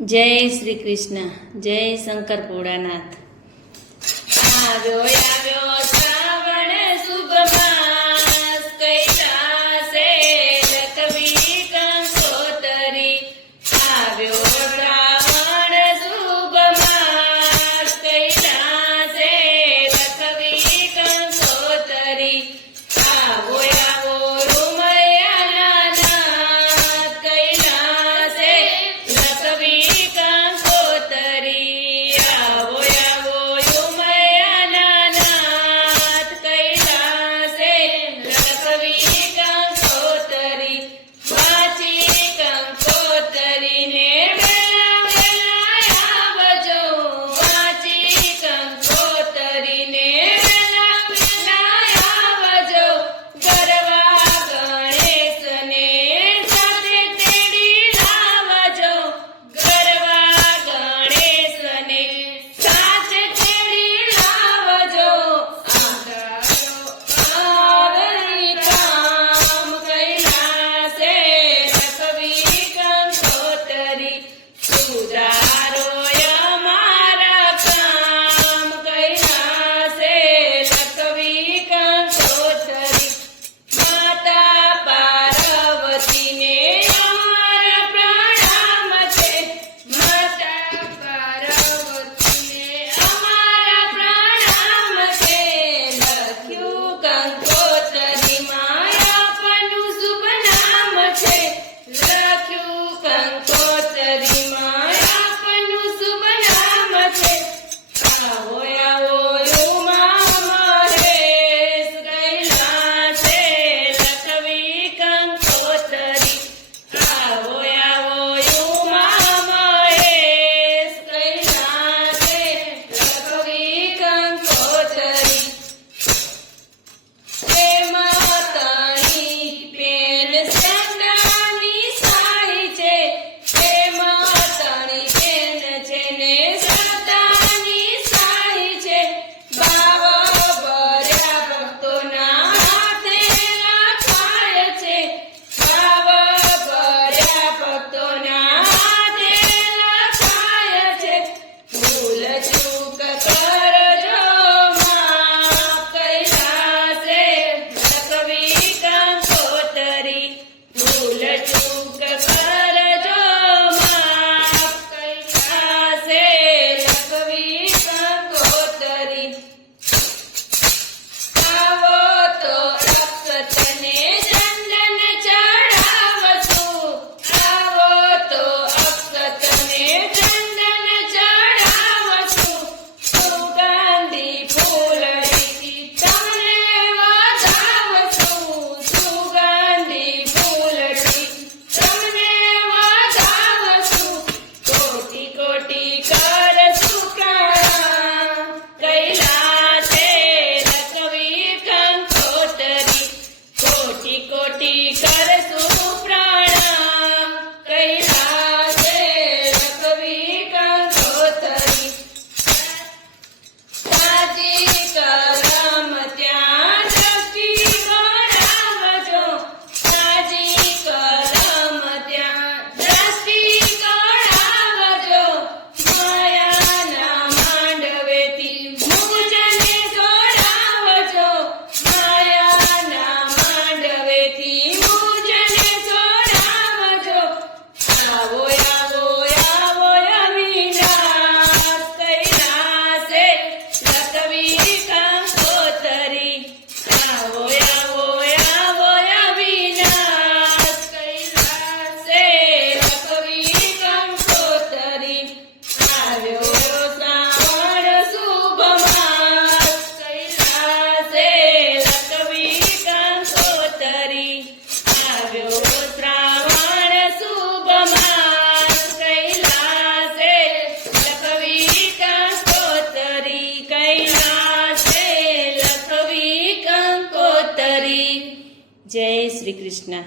જય શ્રી કૃષ્ણ, જય શંકર ભોળાનાથ। આવ્યો આવ્યો શ્રાવણ શુભ માસ, કૈલાસે લખવી કંકોતરી। આવ્યો શ્રાવણ શુભ માસ, કૈલાસે લખવી કંકોતરી। આવો આવો રૂમૈયાના નાથ, કૈલાસે લખવી કંકોતરી। આવો આવો રૂમૈયાના નાથ, કૈલાસે લખવી કંકોતરી। વાંચી કંકોતરીને વેલા વેલા આવજો, વાંચી કંકોતરીને વેલા વેલા આવજો। ગરવા ગણેશને સાથે તેડી લાવજો, ગરવા ગણેશને સાથે તેડી લાવજો। આવી કામ કૈલાસે લખવી કંકોતરી। સુધારો અમારા કામ, કૈલાસે લખવી કંકોતરી। માતા પાર્વતીને અમારા પ્રણામ છે, માતા પાર્વતીને અમારા પ્રણામ છે। લખ્યું કંકોતરીમાં આપનું શુભ નામ છે, લખ્યું કંકોતરીમાં આપનું શુભ નામ છે। આવો આવો ઉમા મહેશ, કૈલાસે લખવી કંકોતરી। આવો આવો ઉમા મહેશ, કૈલાસે લખવી કંકોતરી। એમાં તણી પેન સદાની સાઈ છે, એમાં તણી પેન છે ને સદાની સાઈ છે। ભાવ ભર્યા ભક્તોના હાથે લખાય છે, ભાવ ભર્યા ભક્તોના હાથે લખાય છે। ભૂલ ચૂક કરજો માફ, કૈલાસે લખવી કંકોતરી। ભૂલ ચૂક કરજો માફ, કૈલાસે લખવી કંકોતરી। આવો તો અક્ષતને ચંદન ચડાવશું, આવો તો અક્ષતને ચંદન ચડાવશું। સુગંધી ફૂલડીથી તમને વધાવશું, સુગંધી ફૂલડી તમને વધાવશું। કોટી કોટી કરશું પ્રણામ, કૈલાસે લખવી કંકોતરી। કોટી કોટી કરશું પ્રણામ, કૈલાસે લખવી કંકોતરી। સાજી કરમ ત્યાં દ્રષ્ટિ ગણાવજો, સાજી કરમ ત્યાં દ્રષ્ટિ ગણાવજો। માયાના માંડવેથી મુજને છોડાવજો, માયાના માંડવેથી મુજને છોડાવજો। આવો આવો આવો અવિનાશ, કૈલાસે લખવી કંકોતરી। આવો આવો આવો અવિનાશ, કૈલાસે લખવી કંકોતરી। આવ્યો શ્રાવણ શુભ માસ, કૈલાસે લખવી કંકોતરી। આવ્યો શ્રાવણ શુભ માસ, કૈલાસે લખવી કંકોતરી। કૈલાસે લખવી કંકોતરી। જય શ્રી કૃષ્ણ।